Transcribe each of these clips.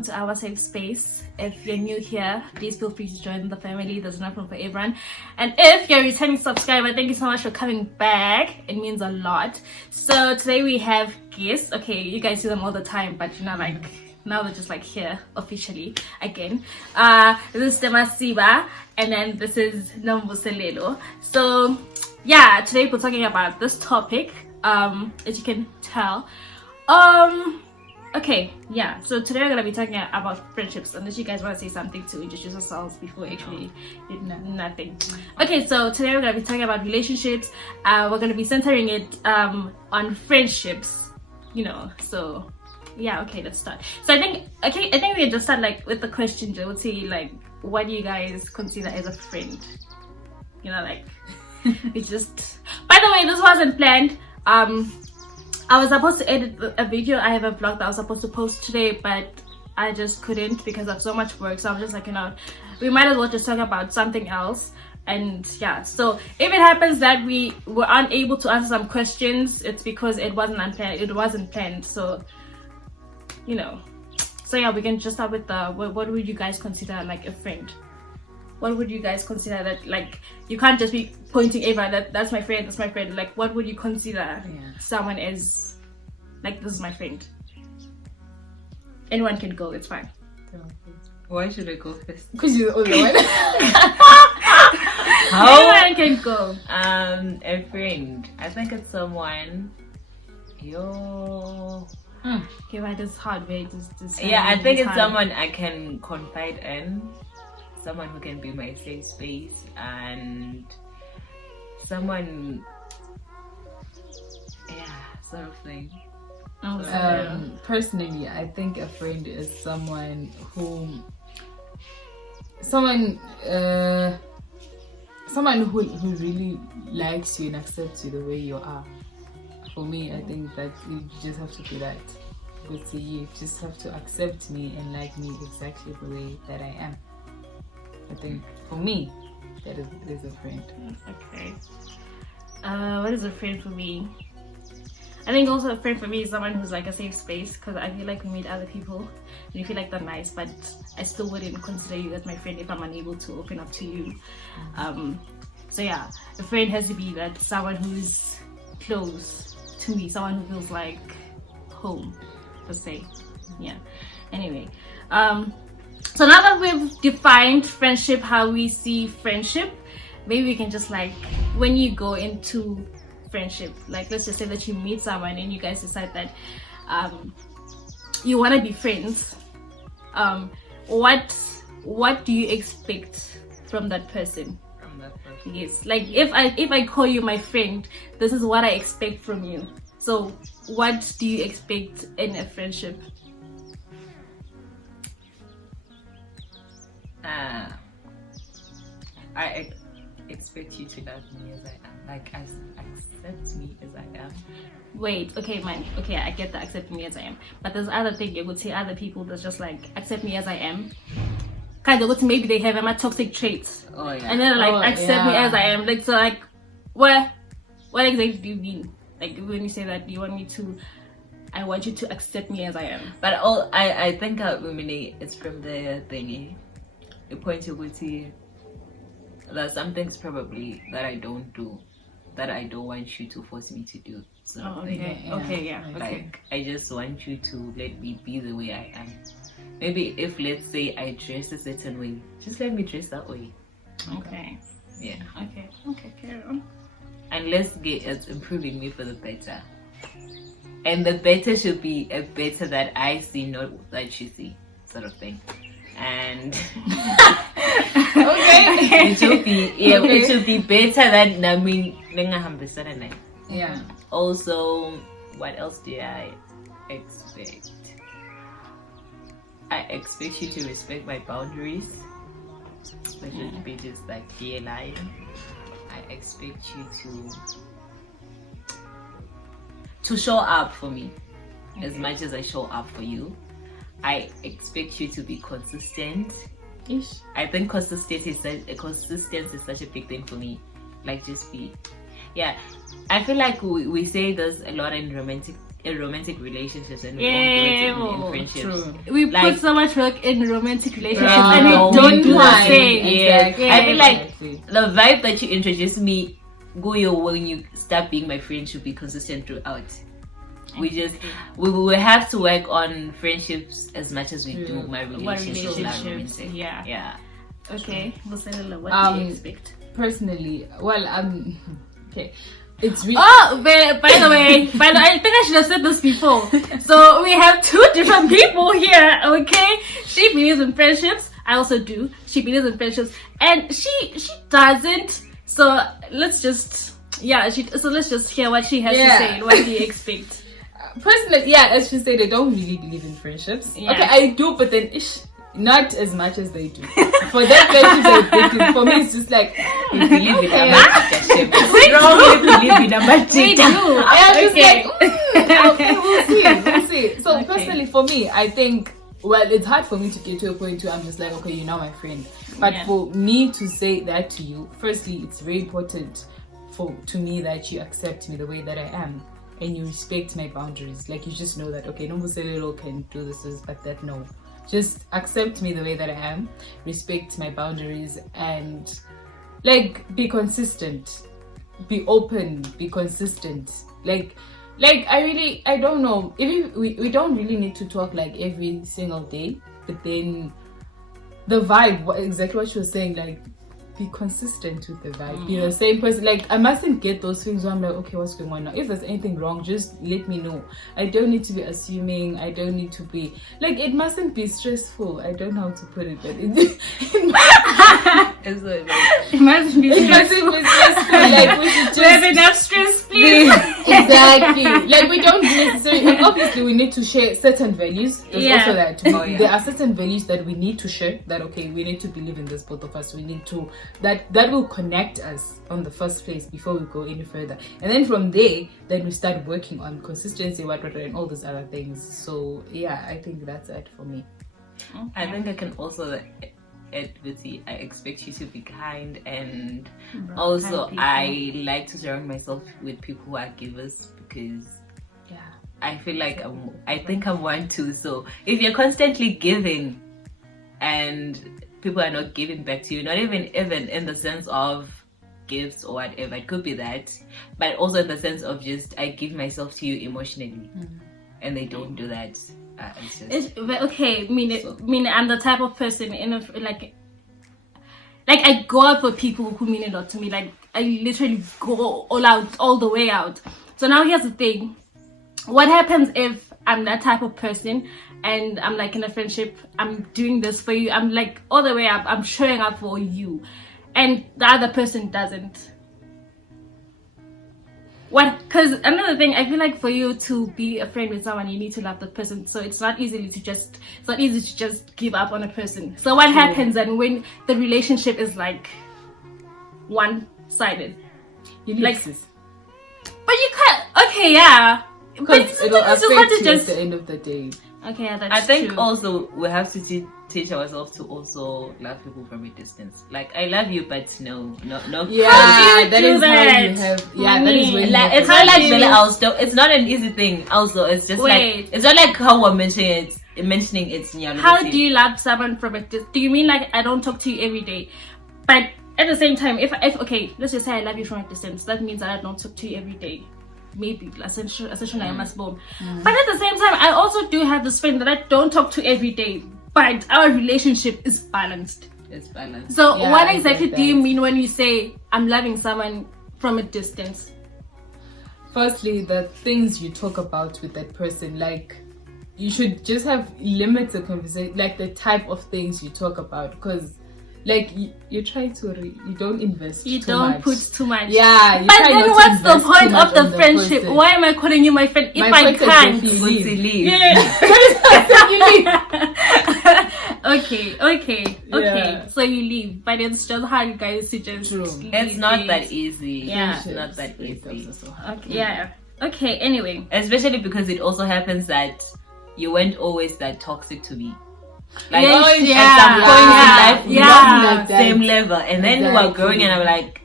welcome to our safe space. If you're new here, please feel free to join the family. There's enough room for everyone. And if you're a returning subscriber, thank you so much for coming back. It means a lot. So today we have guests. Okay, you guys see them all the time, but you know, like now they're just like here officially again. This is Temasiba, and then this is Nombuselelo. So yeah, today we're talking about this topic. As you can tell. Okay, yeah, so today we're gonna be talking about friendships, unless you guys want to say something to introduce yourselves before actually nothing. Okay, so today we're gonna be talking about relationships. We're gonna be centering it on friendships, you know. So yeah, okay, let's start. So I think we can just start like with the question. I would say, like, what do you guys consider as a friend? You know, like it's just, by the way, this wasn't planned. I was supposed to edit a video. I have a vlog that I was supposed to post today, but I just couldn't because of so much work. So I'm just like, you know, we might as well just talk about something else. And yeah, so if it happens that we were unable to answer some questions, it's because it wasn't unplanned. It wasn't planned. So, you know, so yeah, we can just start with the what would you guys consider like a friend? What would you guys consider that, like, you can't just be pointing everyone that's my friend, that's my friend. Like, what would you consider someone as, like, this is my friend? Anyone can go, it's fine. Why should I go first? Because you're the only one. How? Anyone can go. A friend. I think it's someone. Okay, right, it's hard, right? Yeah, I think it's someone I can confide in. Someone who can be my safe space, and someone, sort of thing. Personally, I think a friend is someone who really likes you and accepts you the way you are. For me, I think that you just have to do that. Because you just have to accept me and like me exactly the way that I am. I think for me, that is a friend. Okay. What is a friend for me? I think also a friend for me is someone who's like a safe space, because I feel like we meet other people and you feel like they're nice, but I still wouldn't consider you as my friend if I'm unable to open up to you. So yeah, a friend has to be that someone who's close to me, someone who feels like home, per se. Yeah. Anyway, so now that we've defined friendship, how we see friendship, maybe we can just, like, when you go into friendship, like, let's just say that you meet someone and you guys decide that you want to be friends. What do you expect from that person? Yes, like if I call you my friend, this is what I expect from you. So what do you expect in a friendship? I expect you to love me as I am, like, accept me as I am. Wait, okay, man. Okay, I get that, accept me as I am. But there's other thing you would say other people that's just like accept me as I am. Kind of, maybe they have my toxic traits. Oh yeah. And then like accept me as I am. Like, so like, what exactly do you mean? Like, when you say that, do you want me to? I want you to accept me as I am. But I think it's from the thingy. The point of which there's some things probably that I don't do, that I don't want you to force me to do. So Okay. Like, I just want you to let me be the way I am. Maybe if, let's say, I dress a certain way, just let me dress that way. Okay. Yeah. Okay, carry on. And let's get it's improving me for the better. And the better should be a better that I see, not that you see, sort of thing. And it should be it should be better than Yeah. Also, what else do I expect? I expect you to respect my boundaries. Which should be just like be a lion. I expect you to show up for me as much as I show up for you. I expect you to be consistent. I think consistency is such a big thing for me. Like, just be, I feel like we say this a lot in romantic in romantic relationships and we don't do it in friendships. True. We Like- put so much work in romantic relationships Yeah. and we No, don't we do the don't. same. Exactly. I feel like Exactly. the vibe that you introduced me, Goyo, when you start being my friend, should be consistent throughout. We will have to work on friendships as much as we do my relationships. Relationships, yeah. Yeah. Okay, what do you expect? Personally, well, okay. It's really Oh, by the way, I think I should have said this before. So we have two different people here, okay? She believes in friendships. I also do. She believes in friendships, and she doesn't. So let's just let's just hear what she has to say and what do you expect. personally, yeah, as she said, I don't really believe in friendships. Yeah. Okay, I do, but then not as much as they do. For them, friendships are big. For me, it's just like We believe in a magic. Strongly believe in a magic. We do. I'm just Okay. like, okay, we'll see. So Okay. personally, for me, I think, well, it's hard for me to get to a point where I'm just like, okay, you're now my friend. But Yeah. for me to say that to you, firstly, it's very important to me that you accept me the way that I am and you respect my boundaries. Like, you just know that, okay, no Muselelo can do this, but that no. Just accept me the way that I am, respect my boundaries, and like be consistent, be open, be consistent. Like I don't know, if we don't really need to talk like every single day, but then the vibe, exactly what she was saying, like be consistent with the vibe, be the same person. Like, I mustn't get those things where I'm like, okay, what's going on now? If there's anything wrong, just let me know. I don't need to be assuming. I don't need to be like, it mustn't be stressful. I don't know how to put it, but It's like, It mustn't be it stressful. mustn't be stressful. Like, we should Do you have just enough stress, please? exactly. Like, we don't necessarily, and obviously we need to share certain values. There's Yeah. also that. Oh, yeah. There are certain values that we need to share, that okay, we need to believe in this, both of us. We need to, that will connect us on the first place before we go any further. And then from there, then we start working on consistency, what, and all those other things. So yeah, I think that's it for me. I think I can also add, Viti, I expect you to be kind, and also kind I like to surround myself with people who are givers, because Yeah. I feel like I think I'm one too. So if you're constantly giving and people are not giving back to you, not even in the sense of gifts or whatever, it could be that, but also in the sense of just I give myself to you emotionally, and they don't do that. It's just, Okay, I mean, I'm the type of person like I go out for people who mean a lot to me. Like, I literally go all out, all the way out. So now here's the thing: what happens if I'm that type of person and I'm like in a friendship, I'm doing this for you, I'm like all the way up, I'm showing up for you, and the other person doesn't? What? Because another thing, I feel like for you to be a friend with someone, you need to love the person. So it's not easy to just give up on a person. So what happens then when the relationship is like one-sided? You need Like, sis. but you can't. Okay, yeah. But Because it'll sometimes it's hard affect to you just. at the end of the day. Okay, yeah, that's I think true. also we have to teach ourselves to also love people from a distance. Like, I love you, but no. Yeah, How do you that do is how that? you have. Yeah, that is when you Like, have it's to- not like you- really also. It's not an easy thing. Also, it's just Wait. like, it's not like how we're mentioning it. How do you love someone from a distance? Do you mean like I don't talk to you every day, but at the same time, if okay, let's just say I love you from a distance, that means that I don't talk to you every day. Maybe essentially I must bomb. But at the same time, I also do have this friend that I don't talk to every day, but our relationship is balanced. It's balanced. So Yeah, what I exactly get do you that. mean when you say I'm loving someone from a distance? Firstly, the things you talk about with that person, like, you should just have limits of conversation, like the type of things you talk about, because like you try to you don't invest You too don't much. put too much. Yeah, you But try then not to what's the invest too point much of the on friendship? person. Why am I calling you my friend if My I point is can't? if you Once leave. they leave. Okay. Yeah. So you leave, but it's just hard, guys, to just. True. leave It's not it. that easy. Yeah. It's not that easy. Okay. Yeah. Okay. Anyway. Especially because it also happens that you weren't always that toxic to me. Like, Yes, at yeah, some point in life, we yeah. wasn't Like at the that. same level, and then we were Exactly. growing, and I'm like,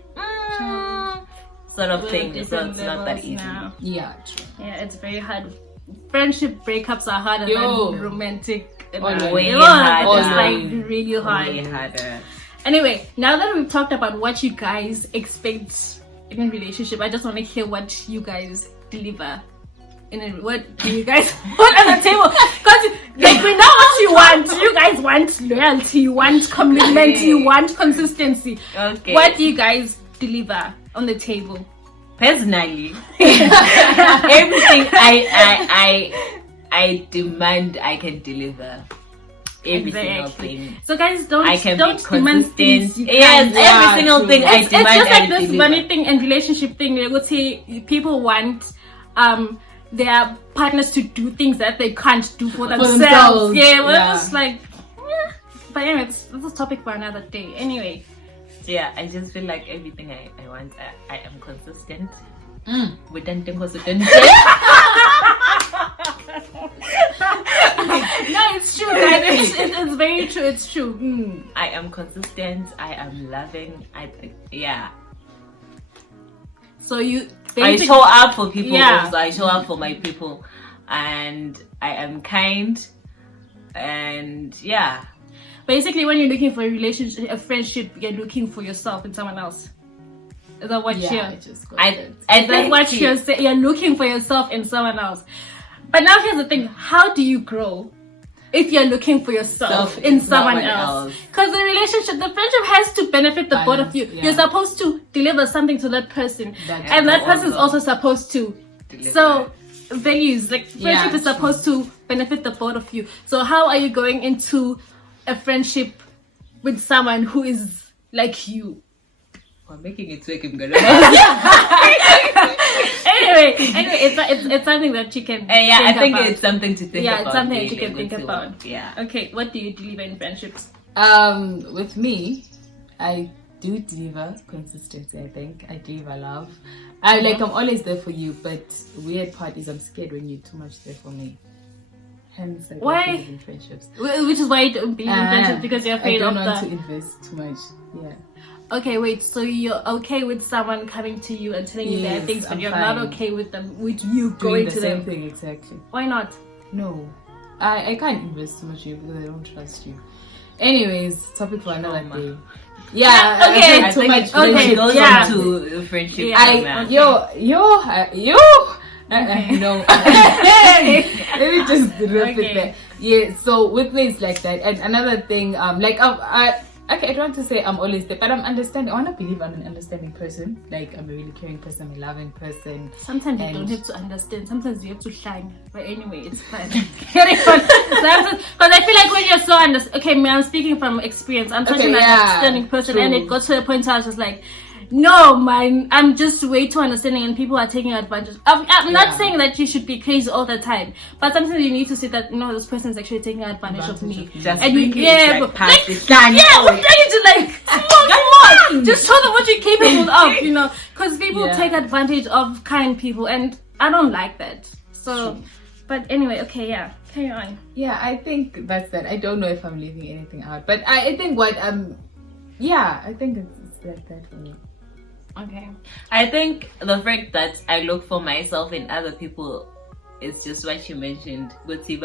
sort of We're thing. So different it's not that levels easy. now. Yeah, true. Yeah, it's very hard friendship breakups are harder Yo. than romantic. Way It's harder. like really hard. Way harder. Anyway, now that we've talked about what you guys expect in a relationship, I just want to hear what you guys deliver. What do you guys put on the table? Because like we know what you want. You guys want loyalty, you want commitment, you want consistency. Okay. What do you guys deliver on the table? Personally, everything I demand, I can deliver. Every single Exactly. thing. So guys, I can don't be demand things consistent. you Yes, can't. every single thing I It's demand. just like I this deliver. money thing and relationship thing. I would say people want their partners to do things that they can't do for themselves. themselves. Yeah, we're Yeah. just like, but anyway, this is a topic for another day. Anyway, Yeah, I just feel like everything I want, I am consistent. Mm. With anything consistent. no, it's true, guys. It's very true. It's true. I am consistent. I am loving. Yeah. So you I basically- show up for people. Yeah. Also, I show up for my people, and I am kind. And yeah, basically when you're looking for a relationship, a friendship, you're looking for yourself in someone else. Is that what Yeah, you're? I just got I it. That's think what you're saying. You're looking for yourself in someone else. But now here's the thing: how do you grow if you're looking for yourself in someone else? Because the relationship, the friendship has to benefit the both of you. Yeah. You're supposed to deliver something to that person, That's and that true. person is also supposed to. Deliver. So values like friendship Yeah, is supposed to benefit the both of you. So how are you going into a friendship with someone who is like you? I'm making it work. I'm gonna. anyway, it's something that you can. Yeah, I think about. it's something to think Yeah, about. it's something that you really, can think with about. Yeah. Okay, what do you deliver in friendships? With me, I do deliver consistency. I think I deliver love. I'm always there for you, but weird part is I'm scared when you're too much there for me. Hence, I don't Why? believe in friendships. Which is why you don't believe in friendships, because you're afraid I of don't want the. to invest too much. Yeah. Okay, wait. So you're okay with someone coming to you and telling you their Yes, things, but I'm you're fine. not okay with them, with you Doing going the to same them. thing exactly. Why not? No, I can't invest too much in you because I don't trust you. Anyways, topic for another day. Yeah, Yeah, okay. I I too think much. it goes okay, on yeah. to friendship. Yeah. You. No. Let me just drop Okay. it there. Yeah. So with me it's like that. And another thing, I don't want to say I'm always there, but I'm understanding. I want to believe I'm an understanding person. Like I'm a really caring person, I'm a loving person. Sometimes you And- don't have to understand. Sometimes you have to shine. But anyway, it's fine. Carry on. Because I feel like when you're so okay, me, I'm speaking from experience. I'm such Okay, an yeah, understanding person, and true. it got to a point where I was just like, no, man, I'm just way too understanding, and people are taking advantage. I'm not Yeah. saying that you should be crazy all the time, but sometimes you need to see that this person is actually taking advantage of me. Just And you, bring it, yeah, like, but past like, the stand. yeah, we're trying to like come on, just show them what you're capable of, because people Yeah. take advantage of kind people, and I don't like that. So, True. but anyway, okay, yeah, carry on. Yeah, I think that's that. I don't know if I'm leaving anything out, but I think I think it's like that for me. Okay. I think the fact that I look for myself in other people is just what you mentioned. Good to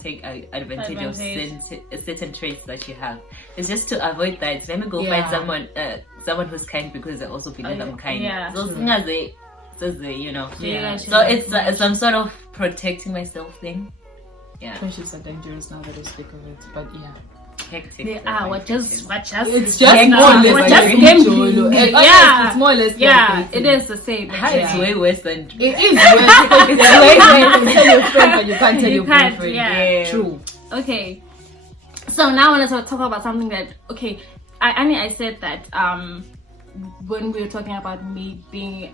take advantage of certain traits that you have. It's just to avoid that. Let me go Yeah. find someone who's kind because I also believe I'm kind. yeah. So True. soon as they, you know. Yeah. So it's some sort of protecting myself thing. Yeah. Friendships are dangerous now that I speak of it, but yeah. Hectic. They are. What just It's just Yeah, more or less we're like just a game Jolo. playing. Yeah, it's more or less Yeah, like it is the same. It's way worse than It is worse because it's way worse to tell your friend but you can't tell You your can't, boyfriend. yeah. True. Okay, so now I want to talk about something that I said that when we were talking about me being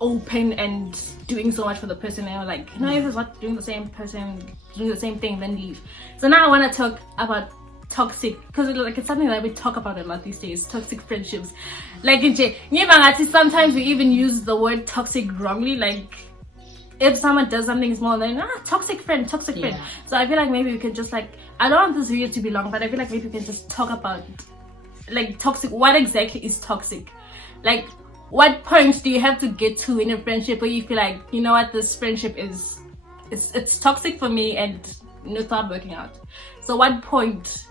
open and doing so much for the person, and you're like, if it's not doing the same thing, then leave. So now I want to talk about toxic, because it's something that we talk about a lot these days, toxic friendships. Like sometimes we even use the word toxic wrongly, like if someone does something small, then toxic friend. Yeah. So I feel like maybe we can just I don't want this video to be long, but I feel like maybe we can just talk about toxic. What exactly is toxic? Like, what point do you have to get to in a friendship where you feel like, this friendship is it's toxic for me and it's not working out. So what point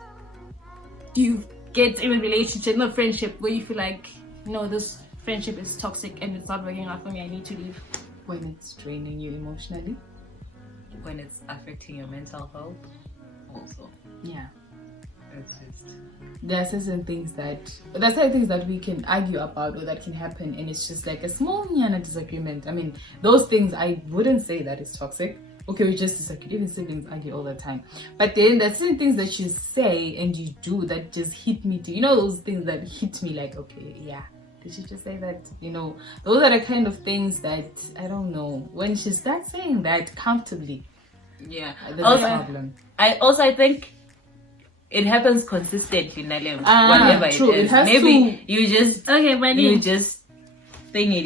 do you get in a relationship, in a friendship, where you feel like, no, this friendship is toxic and it's not working out for me, I need to leave? When it's draining you emotionally. When it's affecting your mental health also. Yeah. It's just... There are certain things that we can argue about or that can happen, and it's just like a small disagreement. I mean, those things I wouldn't say that is toxic. Okay, we just disagree. Even siblings argue all the time. But then there's certain things that you say and you do that just hit me to, those things that hit me like, okay, yeah, did she just say that? Those are the kind of things that, I don't know, when she starts saying that comfortably, yeah, there's a problem. I think it happens consistently, Nalem. Whatever true. it is. Maybe you just saying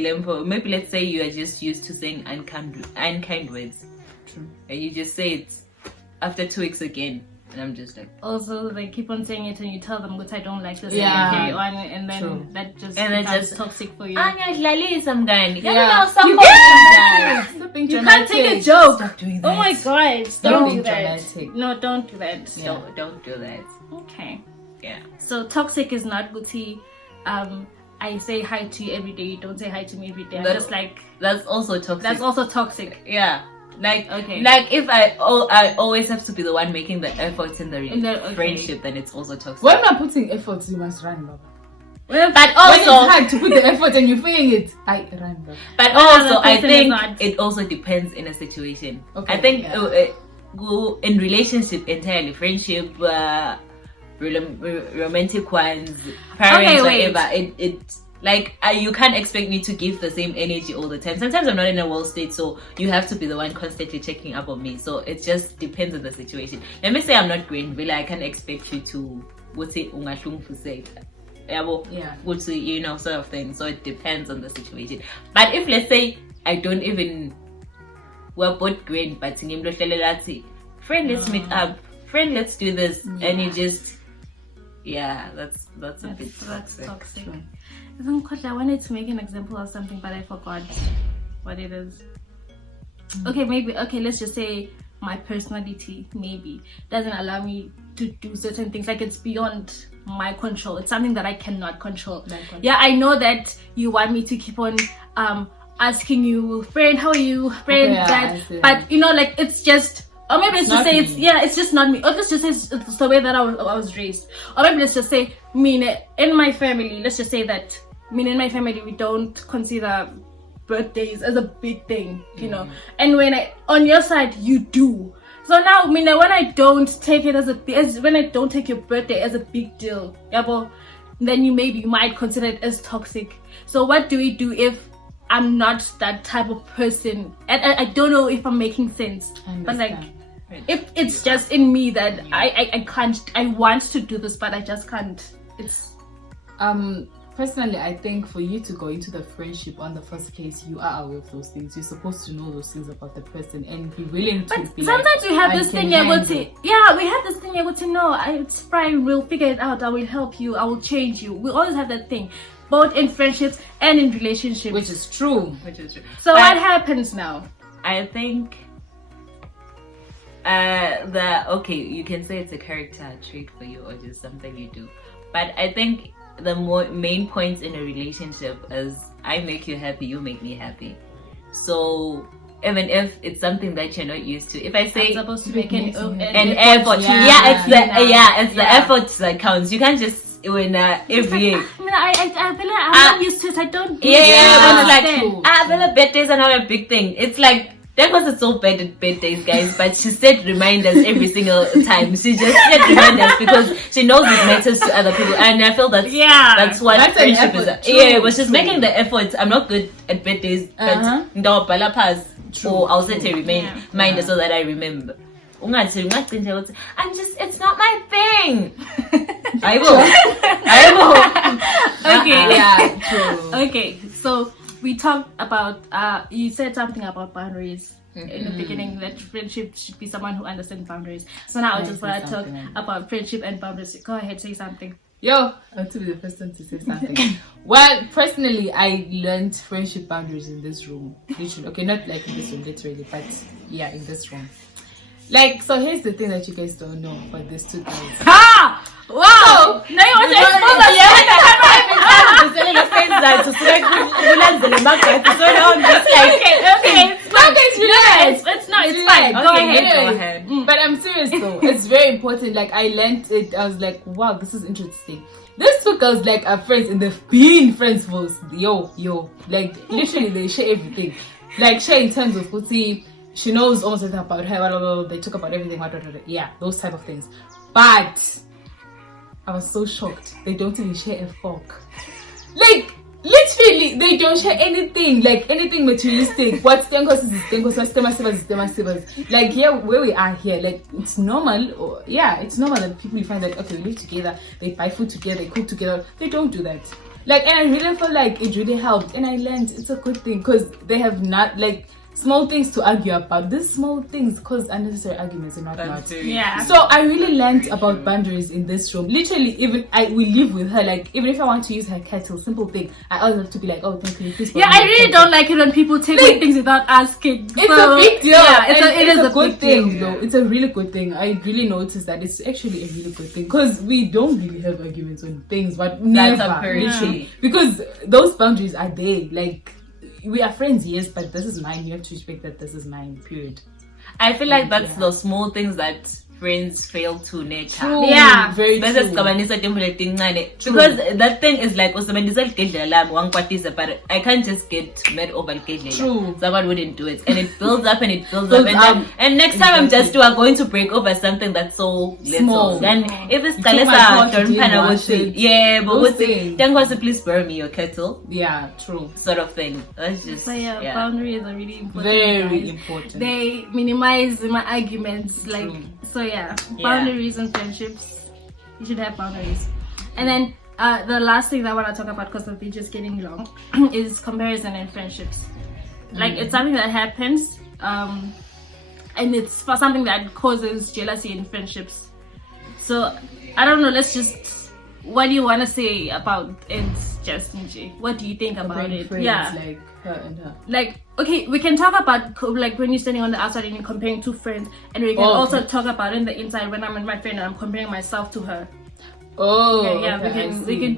limpo. Maybe let's say you are just used to saying unkind words. True. And you just say it after 2 weeks again. And I'm just like... Also, they keep on saying it and you tell them, but I don't like this. Yeah. And carry on, and then True. that just And becomes just toxic for you. some guy. Yeah. You can't take a joke. Stop doing that. Oh my god, don't do that. Dramatic. No, don't do that. Yeah. Don't do that. Okay. Yeah. So toxic is not Guti. I say hi to you every day, you don't say hi to me every day. I'm That's- just like, That's also toxic. that's also toxic. Yeah. Like, Okay. like if I always have to be the one making the effort in the Okay. friendship, then it's also toxic. When I'm putting effort, you must run, Baba. But When it's also, hard to put the effort and you're feeling it, I run, Baba. but the also, I person is think not. it also depends in a situation. Okay, I think yeah. go in relationship entirely, friendship, romantic ones, parents, Okay, wait. whatever. It like you can't expect me to give the same energy all the time. Sometimes I'm not in a well state, so you have to be the one constantly checking up on me. So it just depends on the situation. Let me say I'm not green, Villa. I can't expect you to what's it say. Yeah. Go to sort of thing. So it depends on the situation. But if let's say I don't even we're both green, but friend, let's meet up. Friend, let's do this, and you just that's a bit toxic. True. I wanted to make an example of something, but I forgot what it is. Okay, let's just say my personality maybe doesn't allow me to do certain things. Like, it's beyond my control. It's something that I cannot control. Yeah, I know that you want me to keep on asking you, friend, how are you, friend, Okay, that, I see. but like, it's just, or maybe let's just say it's just not me. Or let's just say it's the way that I was raised. Or maybe let's just say, in my family, let's just say that in my family we don't consider birthdays as a big thing, and on your side you do. So now, when I don't take it when I don't take your birthday as a big deal, then you might consider it as toxic. So what do we do if I'm not that type of person? And I don't know if I'm making sense, but like, if it's just in me that I can't, I want to do this, but I just can't. It's personally, I think for you to go into the friendship on the first place, you are aware of those things. You're supposed to know those things about the person and be willing to. But sometimes we have this thing able to. Yeah, we have this thing able to know. It's fine. We'll figure it out. I will help you. I will change you. We always have that thing, both in friendships and in relationships. Which is true. So what happens now? I think you can say it's a character trait for you or just something you do, but I think the main points in a relationship is I make you happy, you make me happy. So even if it's something that you're not used to, if I say I'm supposed to make an effort, it's the effort that counts. You can't just every year. I'm not used to it. I don't do but it's like birthdays are not a big thing. It's like that was so bad at birthdays, guys, but she set reminders every single time. She just set reminders because she knows it matters to other people, and I feel that's what friendship is. Yeah, it was just making the effort. I'm not good at birthdays, but no, or I'll set a reminder so that I remember. It's not my thing. I will. Okay. Yeah, true. Okay, so we talked about, you said something about boundaries in the beginning, that friendship should be someone who understands boundaries. So now I just want to talk about friendship and boundaries. Go ahead, say something. Yo, I'm to be the first one to say something. Well, personally, I learned friendship boundaries in this room. Literally. Okay, not like in this room, literally, but yeah, in this room. Like, so here's the thing that you guys don't know about these two guys. Ha! Wow! So, now you want to expose us? It's fine. Go ahead. But I'm serious though. It's very important. Like, I learned it. I was like, wow, this is interesting. These two girls like are friends and they've been friends for yo. Like, literally, they share everything. Like, share in terms of Kuti. She knows almost everything about her. Blah, blah, blah. They talk about everything. Blah, blah, blah. Yeah, those type of things. But I was so shocked. They don't even share a fork. Like, literally, they don't share anything. Like, anything materialistic. What's Tenkos is Tenkos, what's Temasivas is Temasivas. Like, here, where we are here, like, it's normal. It's normal that people you find like, okay, we live together. They buy food together. They cook together. They don't do that. Like, and I really felt like it really helped. And I learned it's a good thing because they have not, like, small things to argue about. These small things cause unnecessary arguments and whatnot. Yeah. So I really learned about boundaries in this room. Literally, even we live with her. Like, even if I want to use her kettle, simple thing, I always have to be like, oh, thank you, please. Yeah, I really don't like it when people take away things without asking. It's a big deal. Yeah, it is a good thing, deal. though. It's a really good thing. I really noticed that it's actually a really good thing because we don't really have arguments on things, but never. Literally. Because those boundaries are there. Like, we are friends, yes, but this is mine. You have to respect that this is mine, period. I feel like that's the small things that friends fail to nurture. True. Yeah, very true. Because that thing is like, but I can't just get mad over True. Someone wouldn't do it. And it builds up and it builds up. And next time I'm just going to break over something that's so little. Small. And if it's please spare me your kettle. Yeah, true. Sort of thing. That's just boundaries are really important. Very important. They minimize my arguments. Like, True. so yeah, boundaries and friendships. You should have boundaries. And then the last thing that I want to talk about, because of just getting long, is comparison in friendships. Like, it's something that happens, and it's for something that causes jealousy in friendships. So I don't know. Let's just. What do you want to say about it, just Nji? What do you think about it? Friends, yeah, like her and her. like, okay, we can talk about like when you're standing on the outside and you're comparing two friends, and we can also talk about in the inside when I'm with my friend and I'm comparing myself to her. Oh, yeah, okay,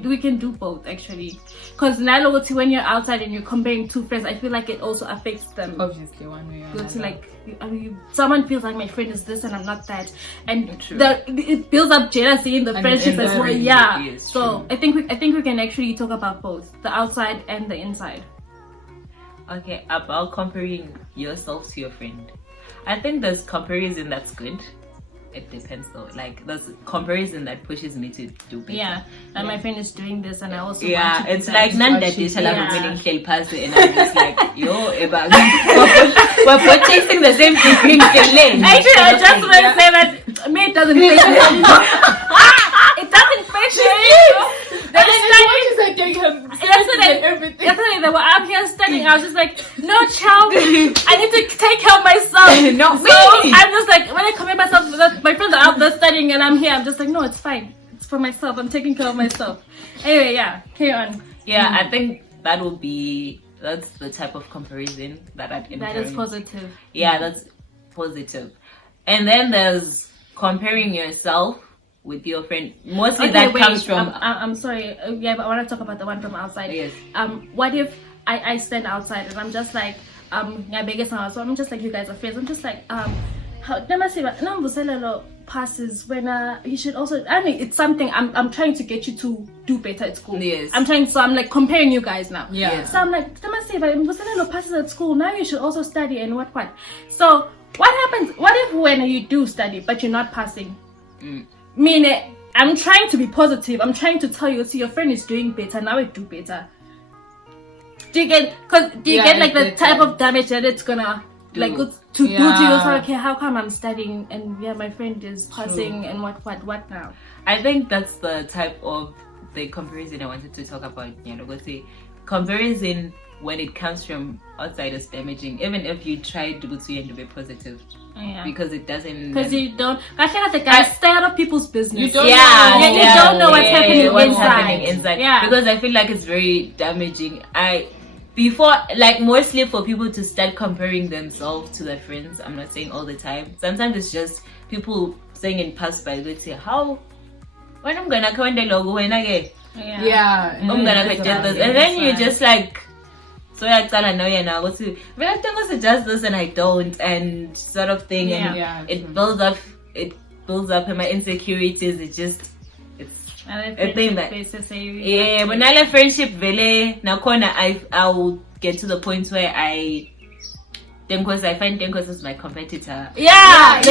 we can do both actually. Because now when you're outside and you're comparing two friends, I feel like it also affects them. Obviously, one way or another. To like, someone feels like my friend is this and I'm not that, and it builds up jealousy in the friendship as well. Yeah, so I think we can actually talk about both the outside and the inside. Okay, about comparing yourself to your friend. I think there's comparison that's good. It depends though. Like, there's comparison that pushes me to do better. Yeah, and my friend is doing this and I also want to do it's that. like none that they shall have winning kill pass and I'm just like, yo, Eba, we're chasing the same thing. Actually, I just want to say that me, it doesn't face me anymore. It doesn't face me. Yesterday they were up here studying. I was just like, no, child, I need to take care of myself. No, so I'm just like, when I compare myself with my friends are out there studying and I'm here, I'm just like, no, it's fine. It's for myself. I'm taking care of myself. Anyway, yeah, carry on. Yeah, I think that's the type of comparison that I'd encourage. That is positive. Yeah, that's positive. And then there's comparing yourself with your friend. Mostly comes from. I'm sorry. Yeah, but I want to talk about the one from outside. Yes. What if I stand outside and I'm just like, so I'm just like, you guys are friends. I'm just like, passes when you should also. I mean, it's something I'm trying to get you to do better at school. Yes. So I'm like comparing you guys now. Yeah. Yes. So I'm like, passes at school now. You should also study and what. So what happens? What if when you do study but you're not passing? Meaning, I'm trying to be positive. I'm trying to tell you, see, your friend is doing better. Now it do better. Do you get like the type of damage that it's gonna do to you? So, okay, how come I'm studying and my friend is passing and what now? I think that's the type of the comparison I wanted to talk about. Comparison when it comes from outside is damaging, even if you try to be positive. Because it doesn't. Because you don't. I feel like the guys stay out of people's business. You don't know. You don't know what's happening inside. Yeah. Because I feel like it's very damaging. Before, like, mostly for people to start comparing themselves to their friends. I'm not saying all the time. Sometimes it's just people saying in past by they say, how when I'm gonna come in the logo when I get I'm gonna get this, and then you just like, so I tell know you now what's it, but I think it's just this and I don't, and sort of thing, and it builds up and my insecurities. It's a thing that when I left friendship vele now corner I'll get to the point where I find Denkos is my competitor. That's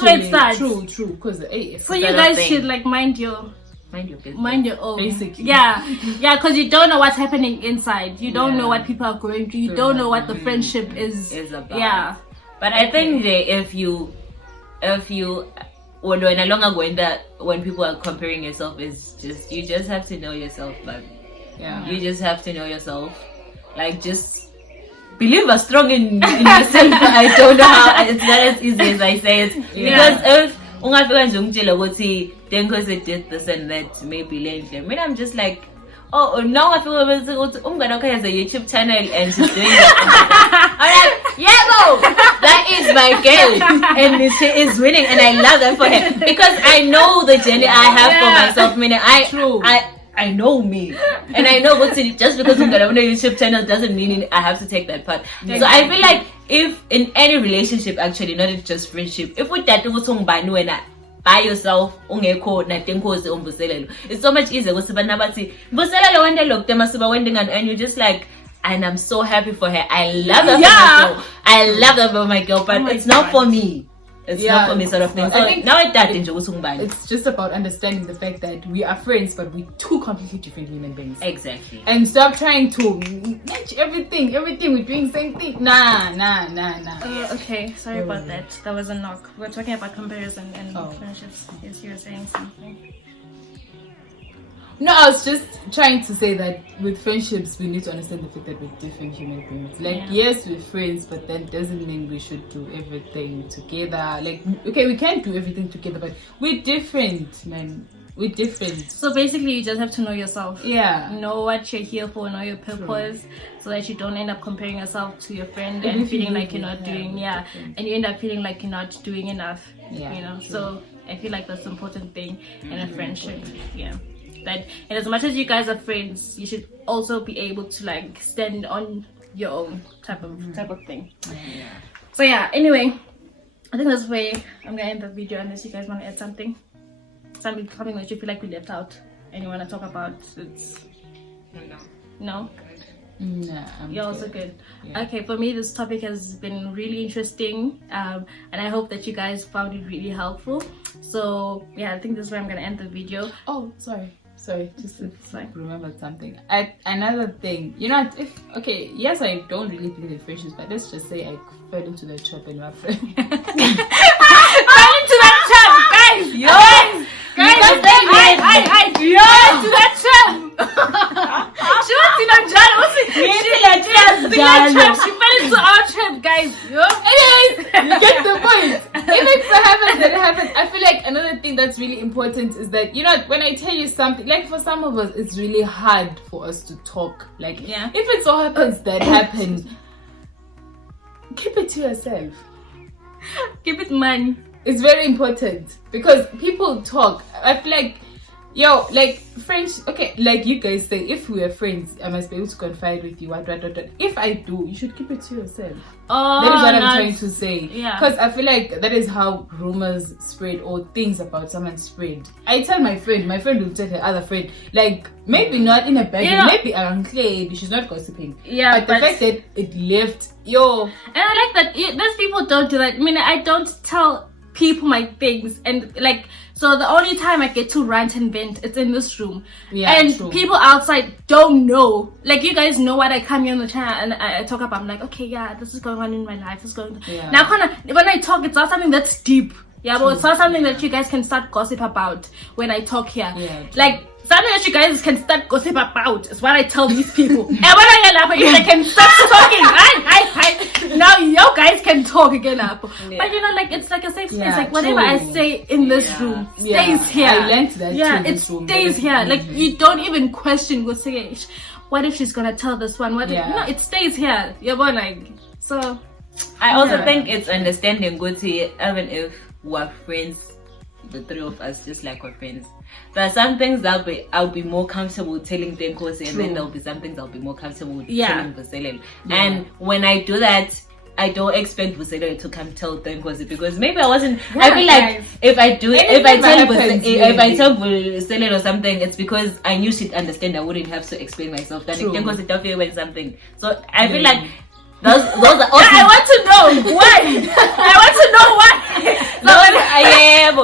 where it starts. True. Because so you guys should like mind your business. Mind your own. Basically. Because you don't know what's happening inside. You don't know what people are going through. You don't know what the friendship is about. Yeah. But I think that if you or no longer going that when people are comparing yourself, is just you just have to know yourself, but you just have to know yourself. Like, just believe are strong in yourself. I don't know how it's not as easy as I say it. Because if then because it did this and that, maybe later. I mean, I'm just like, now I feel has a YouTube channel and she's doing that. I'm like, that is my girl, and she is winning, and I love that for her because I know the journey I have for myself. Meaning, I know me, and I know just because I'm gonna own a YouTube channel doesn't mean I have to take that part. So I feel like if in any relationship, actually, not just friendship, if we that by yourself, it's so much easier. And you're just like, and I'm so happy for her. I love that for my girl. I love that for my girl, but it's not for me. It's not for me, sort of thing. So I think now it's just about understanding the fact that we are friends, but we're two completely different human beings. Exactly. And stop trying to match everything we're doing same thing. Nah. Okay, sorry about that. That was a knock. We're talking about comparison and friendships. Yes, you were saying something. No, I was just trying to say that with friendships, we need to understand the fact that we're different human beings. Like, yes, we're friends, but that doesn't mean we should do everything together. Like, okay, we can't do everything together, but we're different, man. We're different. So basically, you just have to know yourself. Yeah. Know what you're here for, know your purpose, so that you don't end up comparing yourself to your friend and feeling like you're not doing, and you end up feeling like you're not doing enough, you know. True. So I feel like that's the important thing in a friendship. That, and as much as you guys are friends, you should also be able to like stand on your own type of thing. So anyway, I think that's where I'm gonna end the video, unless you guys want to add something that you feel like we left out and you want to talk about. No? You're also good. Okay, for me this topic has been really interesting, and I hope that you guys found it really helpful. So I think this is where I'm gonna end the video. Sorry, just to remember something. Another thing, yes, I don't really believe in friendships, but let's just say I fell into the trap and my friend fell into that trap, guys. Into that trap. She was in a jar. She fell into our trap, guys. Anyways, you get the point. If it happens, then it happens. I feel like another thing that's really important is that, when I tell you something, like for some of us, it's really hard for us to talk. Like, if it so happens that happens, keep it to yourself. Keep it, man. It's very important because people talk. I feel like, like friends, like you guys say, if we are friends, I must be able to confide with you. What. If I do, you should keep it to yourself. That is what I'm trying to say. Because I feel like that is how rumors spread or things about someone spread. I tell my friend will tell her other friend. Like, maybe not in a bad way, maybe unclear, she's not gossiping. But the fact that it left, And I like that those people don't do that. I mean, I don't tell people my things, and like, so the only time I get to rant and vent, it's in this room. And people outside don't know. Like, you guys know what I come here on the channel and I talk about. I'm like, okay, this is going on in my life. Now, when I talk, it's not something that's deep. Yeah, but it's not something that you guys can start gossip about when I talk here. Yeah, true. Like something that you guys can start gossip about is what I tell these people. And when I get up, if they can stop talking, now you guys can talk again up. Yeah. But you know, like it's like a safe space. Yeah, Like whatever I true. say in this room stays here. I learned that Yeah, too, it this room. stays here. Like you don't even question. Go say, what if she's gonna tell this one? What? Yeah. No, it stays here. You're born like so. I also Yeah. think it's understanding good to even if we're friends, the three of us, just like we're friends. There are some things I'll be more comfortable telling Tenkosi, and then there'll be some things I'll be more comfortable telling Vuselelo. Yeah. And when I do that, I don't expect Vuselelo to come tell Tenkosi, because maybe I wasn't. I feel like guys. if I Anything tell Vuselelo something, it's because I knew she'd understand. I wouldn't have to explain myself. That True. Tenkosi don't feel when something. So I feel like. Those are also I want to know why. I want to know why.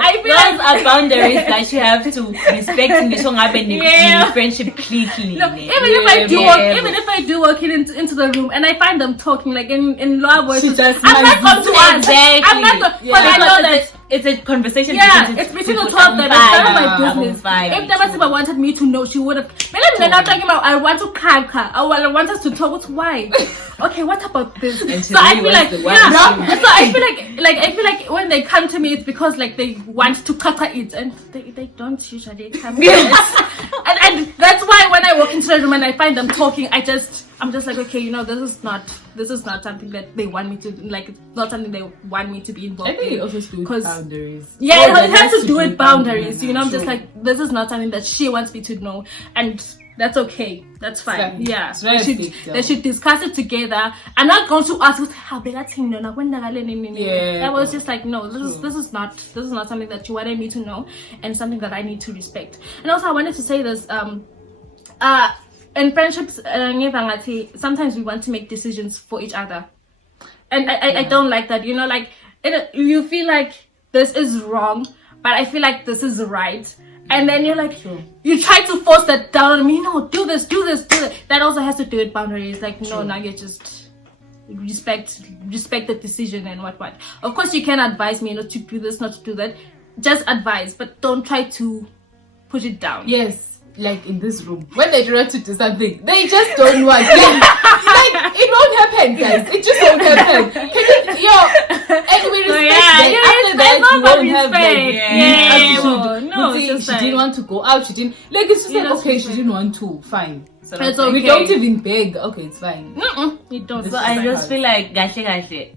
I feel like- are boundaries that you have to respect in the friendship clearly. No, even if I do walk into the room and I find them talking like in lower voices, She just I'm not going to answer. Exactly. I'm not going, Yeah. but I know that. It's a conversation. Yeah, it's between the two of them. It's none of my business. Fine. If Dabasiba wanted me to know, she would have. But they're not talking about. I want to crack her. I want us to talk. Why? Okay, what about this? And So I really feel like wants the yeah. one So I feel like when they come to me, it's because like they want to cut it, and they don't usually come. and that's why when I walk into the room and I find them talking, I'm just like, okay, you know, this is not something that they want me to like. It's not something they want me to be involved I think in. it also to do with boundaries. Yeah, it has to do with boundaries. You know, I'm True. just like, this is not something that she wants me to know, and that's okay. That's fine. Right. Yeah, It's very big, though. they should discuss it together. I'm not going to ask how big that thing. Yeah. I was just like, no, this is not something that you wanted me to know, and something that I need to respect. And also, I wanted to say this. In friendships, sometimes we want to make decisions for each other, and I don't like that. You know, like you feel like this is wrong, but I feel like this is right, and then you're like, you try to force that down on me. No, do this. That also has to do with boundaries. Like, no, now you just respect the decision and what. Of course, you can advise me not to do this, not to do that. Just advise, but don't try to push it down. Yes. Like in this room, when they try to do something, they just don't want. Like it won't happen, guys. It just won't happen. And we respect that. After that, you won't have like no, she it's just didn't want to go out. She didn't like. It's just like okay, she didn't want to. Fine. So It's like, okay. We don't even beg. Okay, it's fine. You don't. So I just feel like gashi,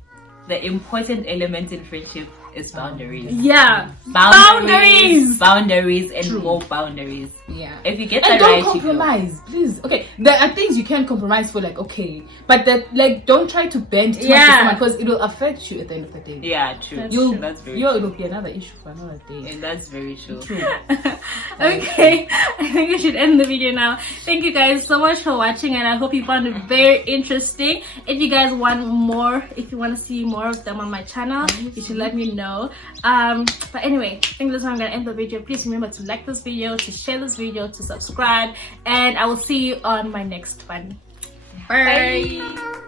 the important element in friendship is boundaries. Yeah. Boundaries and True. more boundaries. Yeah. If you get And that don't right, compromise, please. Okay, there are things you can compromise for, like okay, but that like don't try to bend too much to someone because it will affect you at the end of the day. Yeah, true. That's very It true. will be another issue for another day. And that's very true. True. Okay, I think we should end the video now. Thank you guys so much for watching, and I hope you found it very interesting. If you guys want more, if you want to see more of them on my channel, you should let me know. But anyway, I think this is how I'm gonna end the video. Please remember to like this video, to share this video, to subscribe, and I will see you on my next one. Bye.